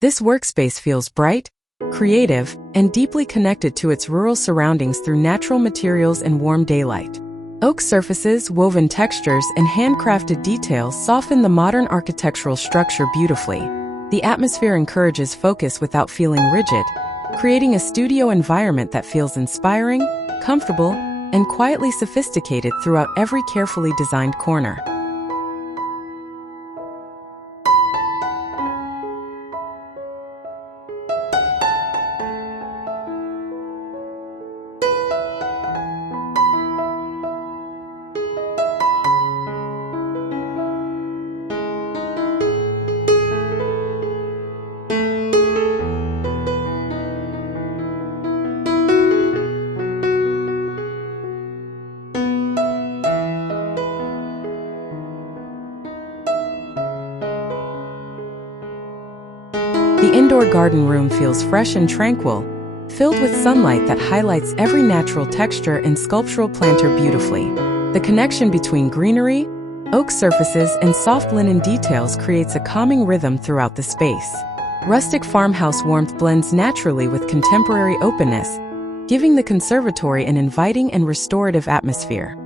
This workspace feels bright, creative, and deeply connected to its rural surroundings through natural materials and warm daylight. Oak surfaces, woven textures, and handcrafted details soften the modern architectural structure beautifully. The atmosphere encourages focus without feeling rigid, creating a studio environment that feels inspiring, comfortable, and quietly sophisticated throughout every carefully designed corner. The indoor garden room feels fresh and tranquil, filled with sunlight that highlights every natural texture and sculptural planter beautifully. The connection between greenery, oak surfaces, and soft linen details creates a calming rhythm throughout the space. Rustic farmhouse warmth blends naturally with contemporary openness, giving the conservatory an inviting and restorative atmosphere.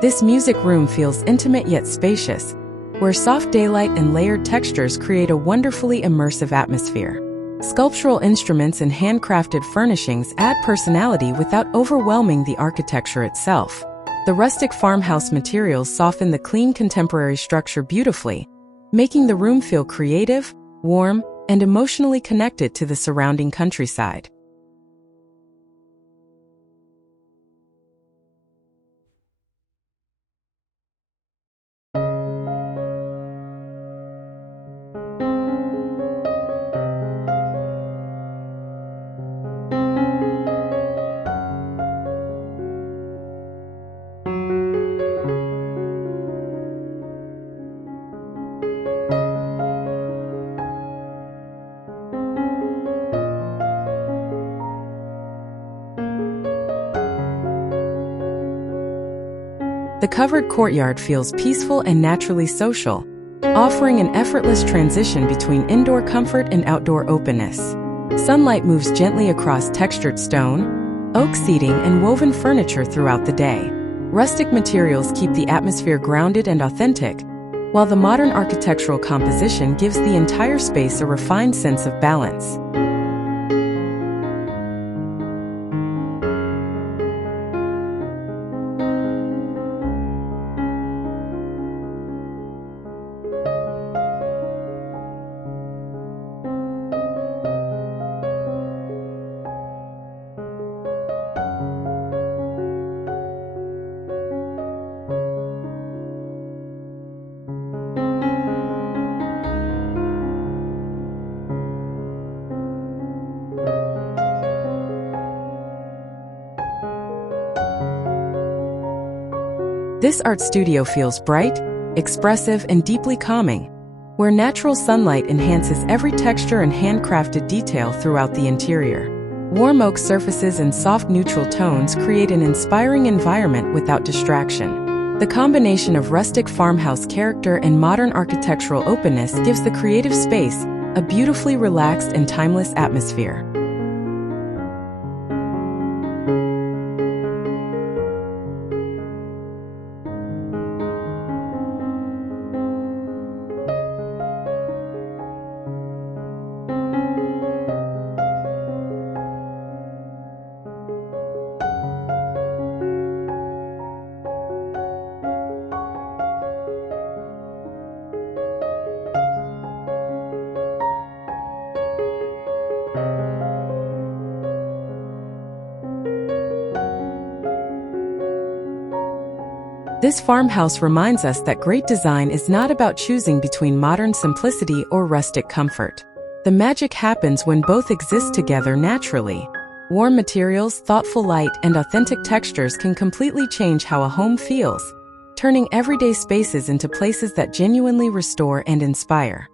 This music room feels intimate yet spacious, where soft daylight and layered textures create a wonderfully immersive atmosphere. Sculptural instruments and handcrafted furnishings add personality without overwhelming the architecture itself. The rustic farmhouse materials soften the clean contemporary structure beautifully, making the room feel creative, warm, and emotionally connected to the surrounding countryside. The covered courtyard feels peaceful and naturally social, offering an effortless transition between indoor comfort and outdoor openness. Sunlight moves gently across textured stone, oak seating, and woven furniture throughout the day. Rustic materials keep the atmosphere grounded and authentic, while the modern architectural composition gives the entire space a refined sense of balance. This art studio feels bright, expressive, and deeply calming, where natural sunlight enhances every texture and handcrafted detail throughout the interior. Warm oak surfaces and soft neutral tones create an inspiring environment without distraction. The combination of rustic farmhouse character and modern architectural openness gives the creative space a beautifully relaxed and timeless atmosphere. This farmhouse reminds us that great design is not about choosing between modern simplicity or rustic comfort. The magic happens when both exist together naturally. Warm materials, thoughtful light, and authentic textures can completely change how a home feels, turning everyday spaces into places that genuinely restore and inspire.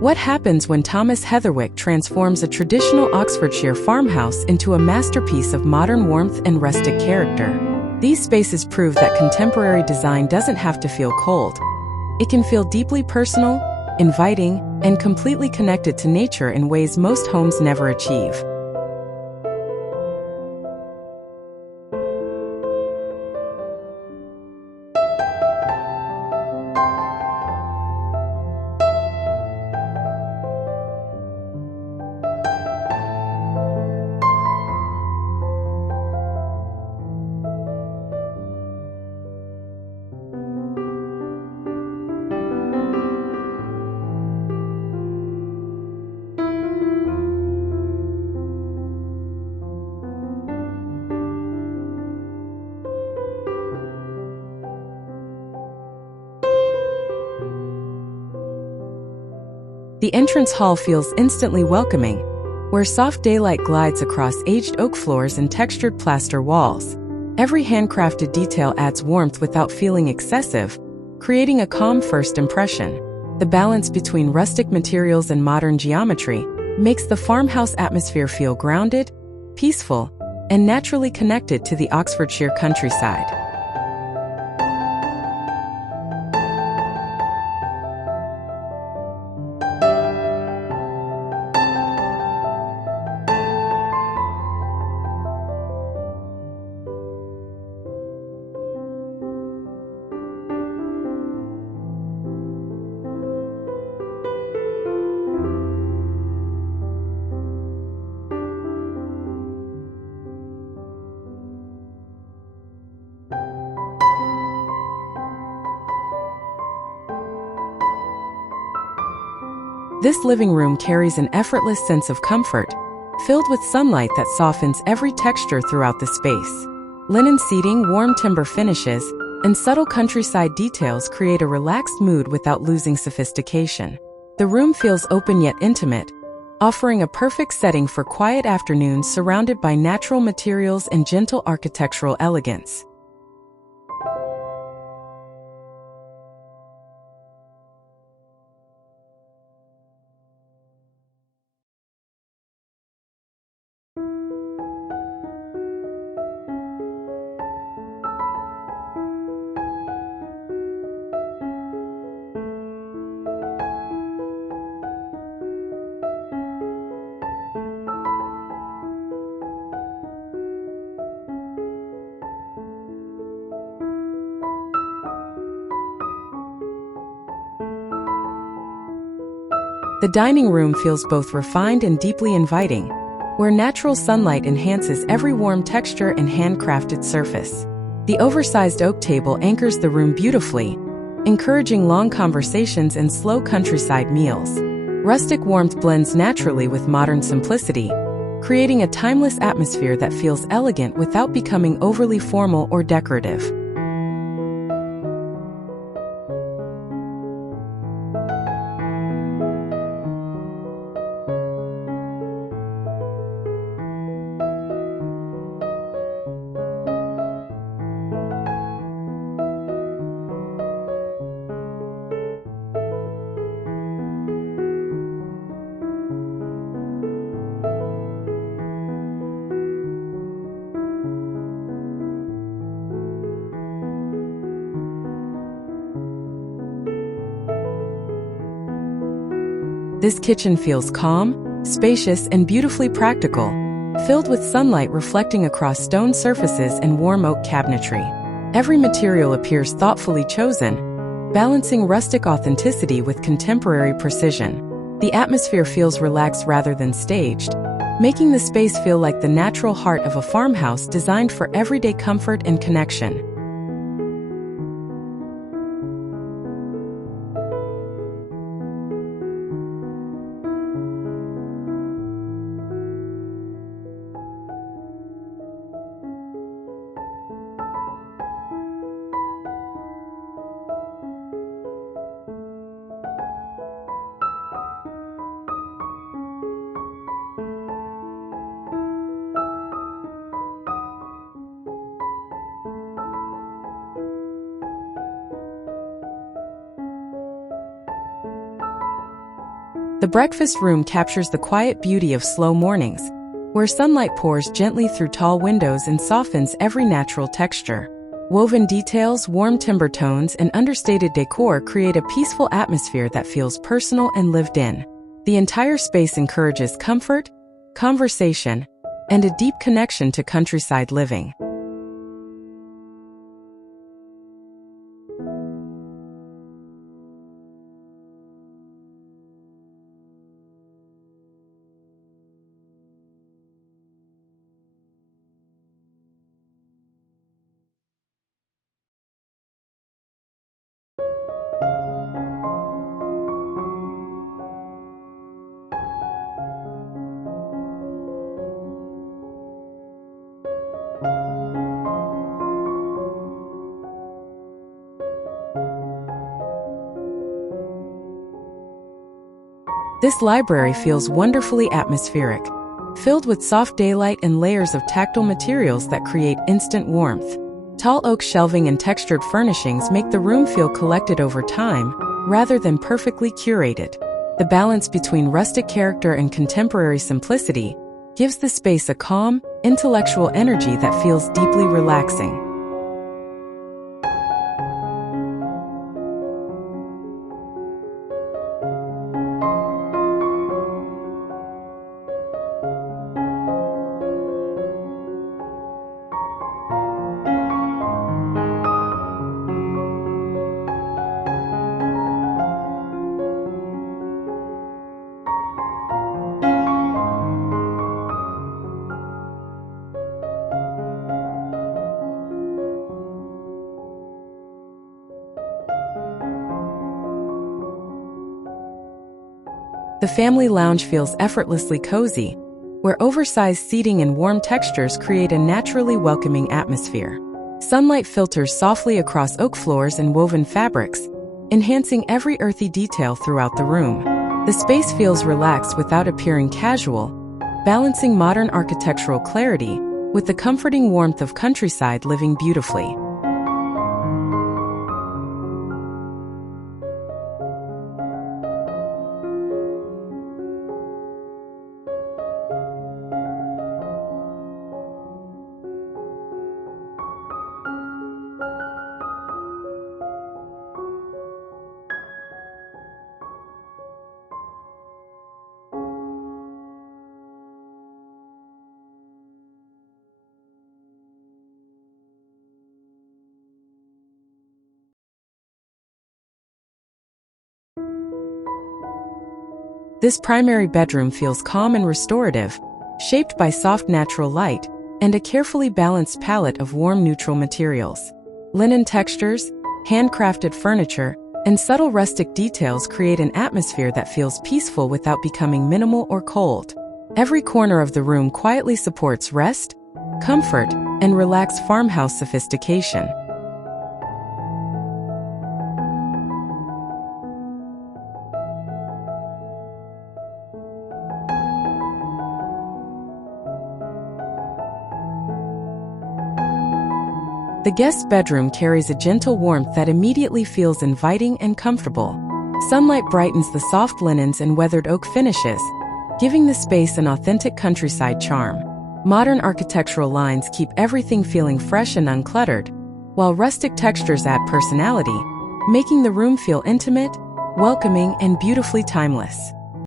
What happens when Thomas Heatherwick transforms a traditional Oxfordshire farmhouse into a masterpiece of modern warmth and rustic character? These spaces prove that contemporary design doesn't have to feel cold. It can feel deeply personal, inviting, and completely connected to nature in ways most homes never achieve. The entrance hall feels instantly welcoming, where soft daylight glides across aged oak floors and textured plaster walls. Every handcrafted detail adds warmth without feeling excessive, creating a calm first impression. The balance between rustic materials and modern geometry makes the farmhouse atmosphere feel grounded, peaceful, and naturally connected to the Oxfordshire countryside. This living room carries an effortless sense of comfort, filled with sunlight that softens every texture throughout the space. Linen seating, warm timber finishes, and subtle countryside details create a relaxed mood without losing sophistication. The room feels open yet intimate, offering a perfect setting for quiet afternoons surrounded by natural materials and gentle architectural elegance. The dining room feels both refined and deeply inviting, where natural sunlight enhances every warm texture and handcrafted surface. The oversized oak table anchors the room beautifully, encouraging long conversations and slow countryside meals. Rustic warmth blends naturally with modern simplicity, creating a timeless atmosphere that feels elegant without becoming overly formal or decorative. This kitchen feels calm, spacious, and beautifully practical, filled with sunlight reflecting across stone surfaces and warm oak cabinetry. Every material appears thoughtfully chosen, balancing rustic authenticity with contemporary precision. The atmosphere feels relaxed rather than staged, making the space feel like the natural heart of a farmhouse designed for everyday comfort and connection. The breakfast room captures the quiet beauty of slow mornings, where sunlight pours gently through tall windows and softens every natural texture. Woven details, warm timber tones, and understated decor create a peaceful atmosphere that feels personal and lived in. The entire space encourages comfort, conversation, and a deep connection to countryside living. This library feels wonderfully atmospheric, filled with soft daylight and layers of tactile materials that create instant warmth. Tall oak shelving and textured furnishings make the room feel collected over time, rather than perfectly curated. The balance between rustic character and contemporary simplicity gives the space a calm, intellectual energy that feels deeply relaxing. The family lounge feels effortlessly cozy, where oversized seating and warm textures create a naturally welcoming atmosphere. Sunlight filters softly across oak floors and woven fabrics, enhancing every earthy detail throughout the room. The space feels relaxed without appearing casual, balancing modern architectural clarity with the comforting warmth of countryside living beautifully. This primary bedroom feels calm and restorative, shaped by soft natural light and a carefully balanced palette of warm neutral materials. Linen textures, handcrafted furniture, and subtle rustic details create an atmosphere that feels peaceful without becoming minimal or cold. Every corner of the room quietly supports rest, comfort, and relaxed farmhouse sophistication. The guest bedroom carries a gentle warmth that immediately feels inviting and comfortable. Sunlight brightens the soft linens and weathered oak finishes, giving the space an authentic countryside charm. Modern architectural lines keep everything feeling fresh and uncluttered, while rustic textures add personality, making the room feel intimate, welcoming, and beautifully timeless.